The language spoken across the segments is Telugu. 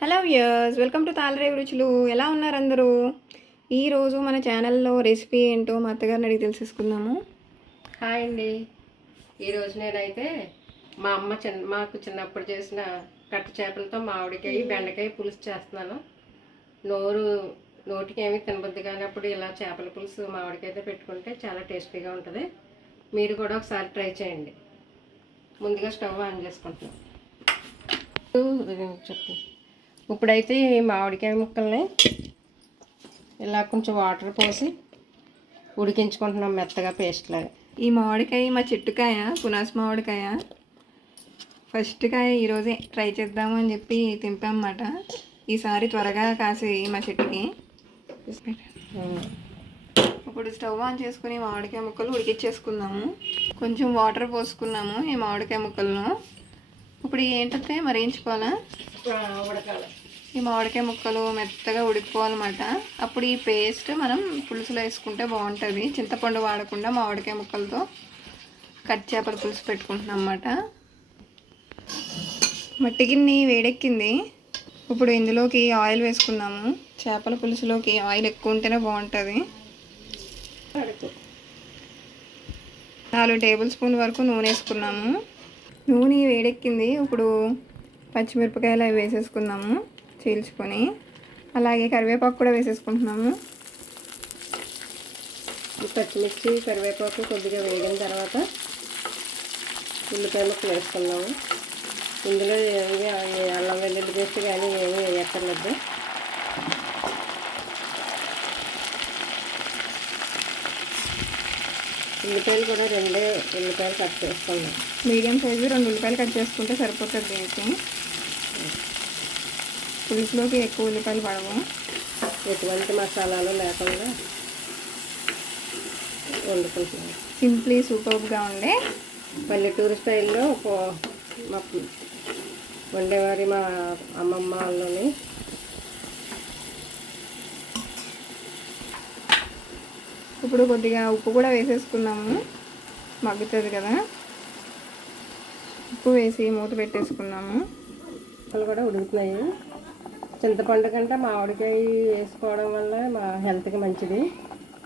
హలో వ్యూయర్స్ వెల్కమ్ టు తాలరేవి రుచులు ఎలా ఉన్నారు అందరూ? ఈరోజు మన ఛానల్లో రెసిపీ ఏంటో మా అత్తగారిని అడిగి తెలిసేసుకుందాము. హాయ్ అండి. ఈరోజు నేనైతే మా అమ్మ చిన్న మాకు చిన్నప్పుడు చేసిన కట్ట చేపలతో మామిడికాయ బెండకాయ పులుసు చేస్తున్నాను. నోరు నోటికి ఏమీ తినబుద్ది కానప్పుడు ఇలా చేపల పులుసు మామిడికాయతో పెట్టుకుంటే చాలా టేస్టీగా ఉంటుంది. మీరు కూడా ఒకసారి ట్రై చేయండి. ముందుగా స్టవ్ ఆన్ చేసుకుంటున్నాం చెప్పు. ఇప్పుడైతే ఈ మామిడికాయ ముక్కల్ని ఇలా కొంచెం వాటర్ పోసి ఉడికించుకుంటున్నాం మెత్తగా పేస్ట్ లాగా. ఈ మామిడికాయ మా చెట్టుకాయ పునాస్ మామిడికాయ. ఫస్ట్ కాయ ఈరోజే ట్రై చేద్దాము అని చెప్పి తింపామన్నమాట. ఈసారి త్వరగా కాసి మా చెట్టుకి. ఇప్పుడు స్టవ్ ఆన్ చేసుకుని మామిడికాయ ముక్కలు ఉడికిచ్చేసుకుందాము. కొంచెం వాటర్ పోసుకున్నాము ఈ మామిడికాయ ముక్కలను. ఇప్పుడు ఏంటంటే మరించుకోవాలా ఉడకాలి. ఈ మామిడికాయ ముక్కలు మెత్తగా ఉడికిపోవాలన్నమాట. అప్పుడు ఈ పేస్ట్ మనం పులుసులో వేసుకుంటే బాగుంటుంది. చింతపండు వాడకుండా మామిడికాయ ముక్కలతో కట్ చేపల పులుసు పెట్టుకుంటున్నాం అన్నమాట. మట్టి గిన్నె వేడెక్కింది. ఇప్పుడు ఇందులోకి ఆయిల్ వేసుకుందాము. చేపల పులుసులోకి ఆయిల్ ఎక్కువ ఉంటేనే బాగుంటుంది. నాలుగు టేబుల్ స్పూన్ వరకు నూనె వేసుకున్నాము. నూనె వేడెక్కింది. ఇప్పుడు పచ్చిమిరపకాయలు అవి వేసేసుకుందాము చీల్చుకొని. అలాగే కరివేపాకు కూడా వేసేసుకుంటున్నాము. ఈ పచ్చిమిర్చి కరివేపాకు కొద్దిగా వేగిన తర్వాత ఉల్లిపాయలు వేసుకున్నాము ఇందులో ఏమి అల్లం వెల్లుల్లి పేస్ట్ కానీ ఏమి వేయక్కర్లేదు. ఉల్లిపాయలు కూడా రెండే ఉల్లిపాయలు కట్ చేసుకున్నాం. మీడియం సైజు రెండు ఉల్లిపాయలు కట్ చేసుకుంటే సరిపోతుంది దీనికి పులుసులోకి ఎక్కువ ఉల్లిపాయలు పడవు. ఎటువంటి మసాలాలు లేకుండా వండుకుంటున్నాం. సింప్లీ సూపర్గా ఉండే. పల్లెటూరు స్టైల్లో వండేవారి మా అమ్మమ్మ వాళ్ళని ఇప్పుడు కొద్దిగా ఉప్పు కూడా వేసేసుకున్నాము. మగ్గుతుంది కదా. ఉప్పు వేసి మూత పెట్టేసుకున్నాము. ముక్కలు కూడా ఉడుకుతున్నాయి. చింతపండు కంటే మామిడికాయ వేసుకోవడం వల్ల మా హెల్త్కి మంచిది.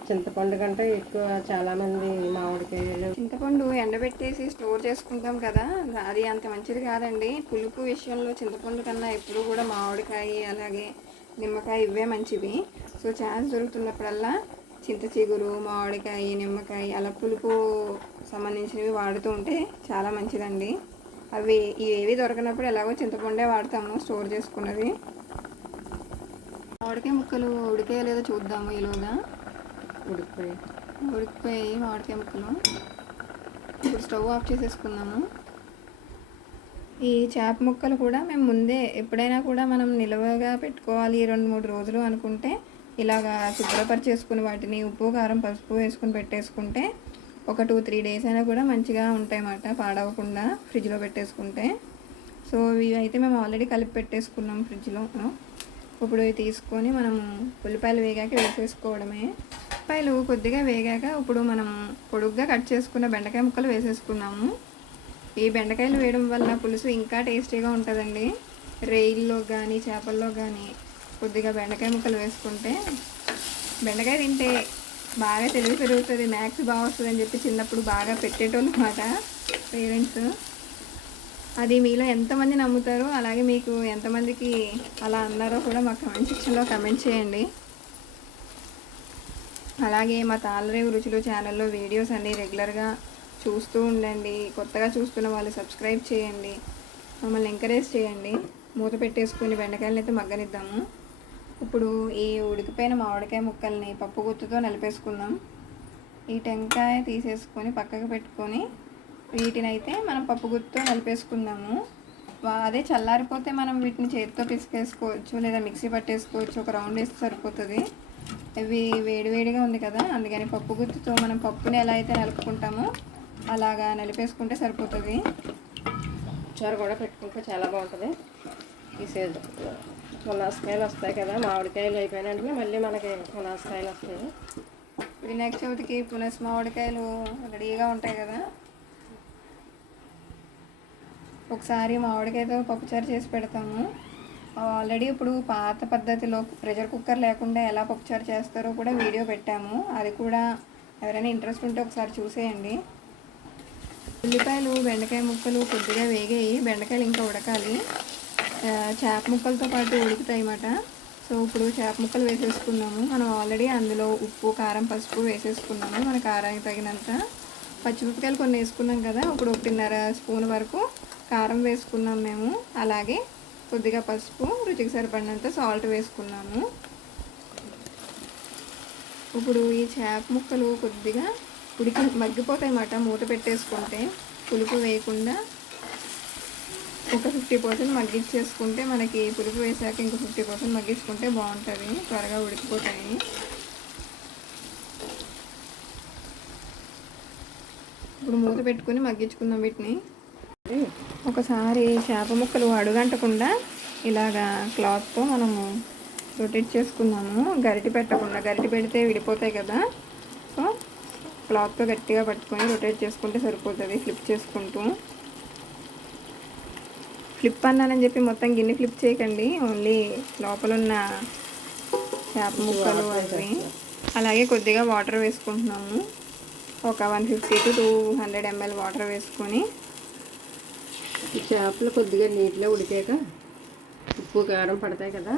చింతపండు కంటే ఎక్కువ చాలామంది మామిడికాయలు చింతపండు ఎండబెట్టేసి స్టోర్ చేసుకుంటాం కదా. అది అంత మంచిది కాదండి. పులుపు విషయంలో చింతపండు కన్నా ఎప్పుడు కూడా మామిడికాయ అలాగే నిమ్మకాయ ఇవే మంచివి. సో ఛాన్స్ దొరుకుతున్నప్పుడల్లా చింత చిగురు మామిడికాయ నిమ్మకాయ అలా పులుపు సంబంధించినవి వాడుతూ ఉంటే చాలా మంచిదండి. అవి ఇవేవి దొరకనప్పుడు ఎలాగో చింతపండే వాడతాము స్టోర్ చేసుకున్నది. మామిడికాయ ముక్కలు ఉడికాయో లేదో చూద్దాము ఈలోగా. ఉడికిపోయి ఉడికిపోయాయి మామిడికాయ ముక్కలు. ఇప్పుడు స్టవ్ ఆఫ్ చేసేసుకుందాము. ఈ చేప ముక్కలు కూడా మేము ముందే ఎప్పుడైనా కూడా మనం నిల్వగా పెట్టుకోవాలి రెండు మూడు రోజులు అనుకుంటే ఇలాగా శుభ్రపరిచేసుకుని వాటిని ఉప్పు కారం పసుపు వేసుకుని పెట్టేసుకుంటే ఒక టూ త్రీ డేస్ అయినా కూడా మంచిగా ఉంటాయి అన్నమాట పాడవకుండా ఫ్రిడ్జ్లో పెట్టేసుకుంటే. సో ఇవి అయితే మేము ఆల్రెడీ కలిపి పెట్టేసుకున్నాం ఫ్రిడ్జ్లో. ఇప్పుడు ఇవి తీసుకొని మనం ఉల్లిపాయలు వేగాక వేసేసుకోవడమే. ఉల్లిపాయలు కొద్దిగా వేగాక ఇప్పుడు మనం పొడుగ్గా కట్ చేసుకున్న బెండకాయ ముక్కలు వేసేసుకున్నాము. ఈ బెండకాయలు వేయడం వల్ల పులుసు ఇంకా టేస్టీగా ఉంటుందండి. రేయిల్లో కానీ చేపల్లో కానీ కొద్దిగా బెండకాయ ముక్కలు వేసుకుంటే బెండకాయ తింటే బాగా తెలివి పెరుగుతుంది మ్యాథ్స్ బాగా వస్తుంది అని చెప్పి చిన్నప్పుడు బాగా పెట్టేటోళ్ళు మాట పేరెంట్స్. అది మీలో ఎంతమంది నమ్ముతారో అలాగే మీకు ఎంతమందికి అలా అన్నారో కూడా మా కమెంట్ సెక్షన్లో కమెంట్ చేయండి. అలాగే మా తాళరేవు రుచులు ఛానల్లో వీడియోస్ అన్నీ రెగ్యులర్గా చూస్తూ ఉండండి. కొత్తగా చూస్తున్న వాళ్ళు సబ్స్క్రైబ్ చేయండి. మమ్మల్ని ఎంకరేజ్ చేయండి. మూత పెట్టేసుకుని బెండకాయలను అయితే మగ్గనిద్దాము. ఇప్పుడు ఈ ఉడికిపోయిన మామిడికాయ ముక్కల్ని పప్పు గుత్తుతో నలిపేసుకుందాం. ఈ టెంకాయ తీసేసుకొని పక్కకు పెట్టుకొని వీటినైతే మనం పప్పు గుత్తుతో నలిపేసుకుందాము. అదే చల్లారిపోతే మనం వీటిని చేతితో పిసికేసుకోవచ్చు లేదా మిక్సీ పట్టేసుకోవచ్చు ఒక రౌండ్ వేస్తే సరిపోతుంది. ఇవి వేడివేడిగా ఉంది కదా అందుకని పప్పు గుత్తుతో మనం పప్పుని ఎలా అయితే నలుపుకుంటామో అలాగా నలిపేసుకుంటే సరిపోతుంది. చారు కూడా పెట్టుకుంటే చాలా బాగుంటుంది. ఈ సీజన్ పునాసకాయలు వస్తాయి కదా మామిడికాయలు అయిపోయిన వెంటనే మళ్ళీ మనకి పునాసకాయలు వస్తాయి. వినాయక చవితికి పునస్ మామిడికాయలు రెడీగా ఉంటాయి కదా. ఒకసారి మామిడికాయతో పప్పుచారు చేసి పెడతాము. ఆల్రెడీ ఇప్పుడు పాత పద్ధతిలో ప్రెషర్ కుక్కర్ లేకుండా ఎలా పప్పుచారు చేస్తారో కూడా వీడియో పెట్టాము. అది కూడా ఎవరైనా ఇంట్రెస్ట్ ఉంటే ఒకసారి చూసేయండి. ఉల్లిపాయలు బెండకాయ ముక్కలు కొద్దిగా వేగాయి బెండకాయలు ఇంకా ఉడకాలి. చేప ముక్కలతో పాటు ఉడుకుతాయి అన్నమాట. సో ఇప్పుడు చేప ముక్కలు వేసేసుకున్నాము. మనం ఆల్రెడీ అందులో ఉప్పు కారం పసుపు వేసేసుకున్నాము. మన కారానికి తగినంత పచ్చిమిరపకాయలు కొన్ని వేసుకున్నాం కదా. ఇప్పుడు ఒకటిన్నర స్పూన్ వరకు కారం వేసుకున్నాం మేము. అలాగే కొద్దిగా పసుపు రుచికి సరిపడినంత సాల్ట్ వేసుకున్నాము. ఇప్పుడు ఈ చేప ముక్కలు కొద్దిగా ఉడికి మగ్గిపోతాయి అన్నమాట. మూత పెట్టేసుకుంటే పులుపు వేయకుండా ఒక ఫిఫ్టీ పర్సెంట్ మగ్గించేసుకుంటే మనకి పులుపు వేసాక ఇంకో ఫిఫ్టీ పర్సెంట్ మగ్గించుకుంటే బాగుంటుంది. త్వరగా ఉడికిపోతాయి. ఇప్పుడు మూత పెట్టుకుని మగ్గించుకుందాం వీటిని. ఒకసారి చేప ముక్కలు అడుగంటకుండా ఇలాగా క్లాత్తో మనము రొటేట్ చేసుకున్నాము గరిటి పెట్టకుండా గరిటి పెడితే విడిపోతాయి కదా. సో క్లాత్తో గట్టిగా పట్టుకొని రొటేట్ చేసుకుంటే సరిపోతుంది ఫ్లిప్ చేసుకుంటూ. ఫ్లిప్ అన్నానని చెప్పి మొత్తం గిన్నె ఫ్లిప్ చేయకండి. ఓన్లీ లోపల ఉన్న చేప ముక్కలు అవి. అలాగే కొద్దిగా వాటర్ వేసుకుంటున్నాము. ఒక one fifty to two hundred ML water వేసుకొని. ఈ చేపలు కొద్దిగా నీటిలో ఉడికాక ఉప్పు కారం పడతాయి కదా.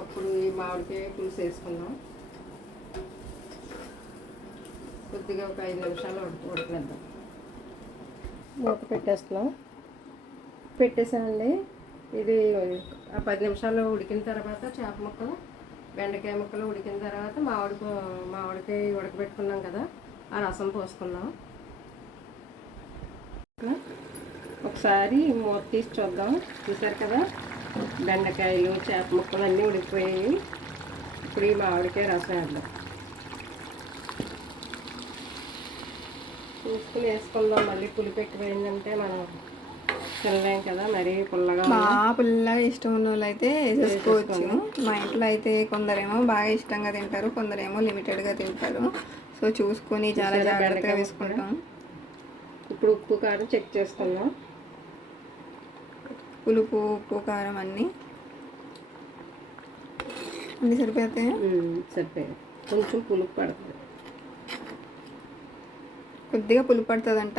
అప్పుడు ఈ మామిడికాయ పులుసు వేసుకుందాం. కొద్దిగా ఒక ఐదు నిమిషాలు ఉడక ఉడకనిద్దాం. మూత పెట్టేస్తున్నాం. పెట్టేసానండి ఇది ఆ పది నిమిషాలు ఉడికిన తర్వాత చేప ముక్కలు బెండకాయ ముక్కలు ఉడికిన తర్వాత మామిడి మామిడికాయ ఉడకబెట్టుకున్నాం కదా ఆ రసం పోసుకుందాం. ఒకసారి మూత తీసి చూద్దాం. చూసారు కదా బెండకాయలు చేప ముక్కలు అన్నీ ఉడికిపోయాయి. ఇప్పుడు ఈ మామిడికాయ రసం వేద్దాం. చూసుకుని వేసుకుందాం. మళ్ళీ పులిపెక్కిపోయిందంటే మనం కదా మరీ పుల్లగా. బాగా పుల్లగా ఇష్టం ఉన్న వాళ్ళు అయితే వేసేసుకోవచ్చు మా ఇంట్లో అయితే కొందరేమో బాగా ఇష్టంగా తింటారు కొందరేమో లిమిటెడ్గా తింటారు. సో చూసుకొని చాలా జాగ్రత్తగా వేసుకుంటాం. ఇప్పుడు ఉప్పు కారం చెక్ చేసుకుందాం పులుపు ఉప్పు కారం అన్నీ. అన్నీ సరిపోతాయి? ఉమ్, సరిపోయింది కొంచెం పులుపు పడుతుంది. కొద్దిగా పులుపు పడుతుందంట.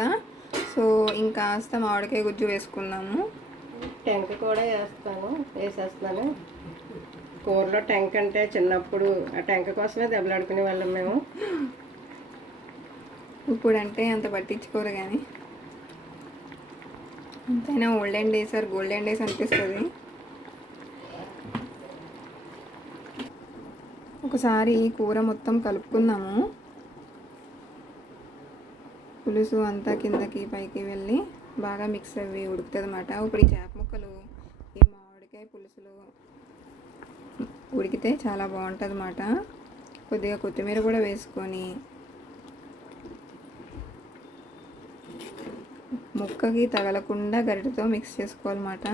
సో ఇంకాస్త మామిడికాయ గుజ్జు వేసుకుందాము టెంక కూడా వేస్తాను వేసేస్తాను. కూరలో టెంక అంటే చిన్నప్పుడు ఆ టెంక కోసమే దెబ్బలాడుకునే వాళ్ళం మేము. ఇప్పుడంటే అంత పట్టించుకోరు కానీ ఎంతైనా olden days or golden days అనిపిస్తుంది. ఒకసారి కూర మొత్తం కలుపుకుందాము. పులుసు అంతా కిందకి పైకి వెళ్ళి బాగా మిక్స్ అవి ఉడుకుతుంది అనమాట ఇప్పుడు ఈ చేప ముక్కలు ఈ మామిడికాయ పులుసులు ఉడికితే చాలా బాగుంటుంది అన్నమాట కొద్దిగా కొత్తిమీర కూడా వేసుకొని ముక్కకి తగలకుండా గరిటెతో మిక్స్ చేసుకోవాలన్నమాట.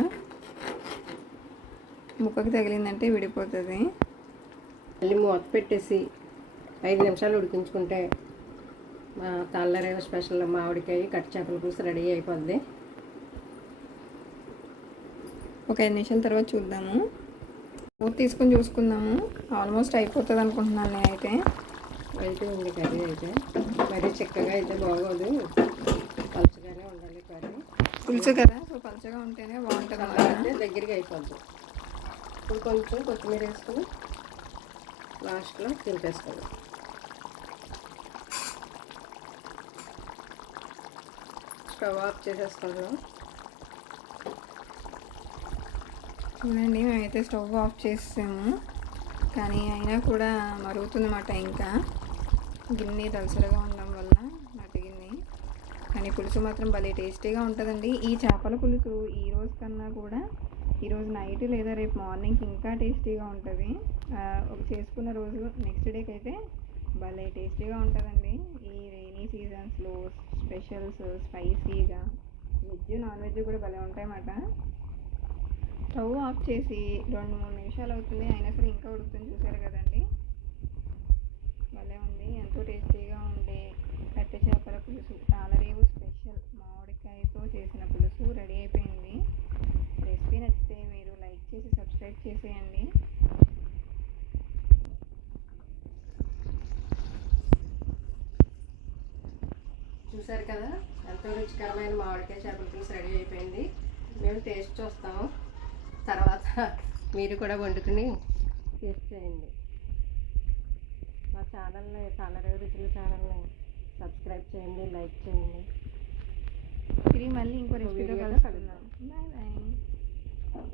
ముక్కకి తగిలిందంటే విడిపోతుంది. మళ్ళీ మూత పెట్టేసి ఐదు నిమిషాలు ఉడికించుకుంటే మా తల్లరేవ స్పెషల్ మామిడికాయ కట్ చేపల పులుసు రెడీ అయిపోద్ది. ఒక ఐదు నిమిషాల తర్వాత చూద్దాము. మూత తీసుకొని చూసుకుందాము. ఆల్మోస్ట్ అయిపోతుంది అనుకుంటున్నాను నేనైతే. అయిపోయింది కర్రీ అయితే. మరీ చిక్కగా అయితే బాగోదు. పలుచగానే ఉండాలి కర్రీ. పులుసు కదా సో పలుచగా ఉంటేనే బాగుంటుంది అంటే దగ్గరికి అయిపోద్ది. ఇప్పుడు కొంచెం కొత్తిమీర వేసుకొని లాస్ట్లో తింపేసుకోవాలి స్టవ్ ఆఫ్ చేసేసుకుంటున్నాం చూడండి మేమైతే స్టవ్ ఆఫ్ చేసాము కానీ అయినా కూడా మరుగుతుందన్నమాట ఇంకా. గిన్నె దలసరగా ఉండడం వల్ల మట్టి గిన్నె. కానీ పులుసు మాత్రం భలే టేస్టీగా ఉంటుందండి. ఈ చేపల పులుసు ఈ రోజు కన్నా కూడా ఈరోజు నైట్ లేదా రేపు మార్నింగ్ ఇంకా టేస్టీగా ఉంటుంది. ఒక చేసుకున్న రోజు నెక్స్ట్ డేకి అయితే భలే టేస్టీగా ఉంటుందండి. ఈ రెయినీ సీజన్స్లో స్పెషల్స్ స్పైసీగా వెజ్ నాన్ వెజ్ కూడా భలే ఉంటాయన్నమాట. స్టవ్ ఆఫ్ చేసి రెండు మూడు నిమిషాలు అవుతుంది. అయినా సరే ఇంకా ఉడుకుతుంది చూసారు కదండి. భలే ఉంది. ఎంతో టేస్టీగా ఉండే కట్టె చేపల పులుసు. తాళరేవు స్పెషల్ మామిడికాయతో చేసిన పులుసు రెడీ అయిపోయింది. రెసిపీ చేసి సబ్స్క్రైబ్ చేసేయండి. చూసారు కదా? ఎంతో రుచికరమైన మామిడికాయ చేపల పులుసు రెడీ అయిపోయింది. మేము టేస్ట్ చూస్తాము. తర్వాత మీరు కూడా వండుకుని టేస్ట్ చేయండి. మా ఛానల్ని తాళరేవు రుచుల ఛానల్ని సబ్స్క్రైబ్ చేయండి లైక్ చేయండి. తిరిగి మళ్ళీ ఇంకో రెసిపీతో కలుసుకుందాం. Bye bye.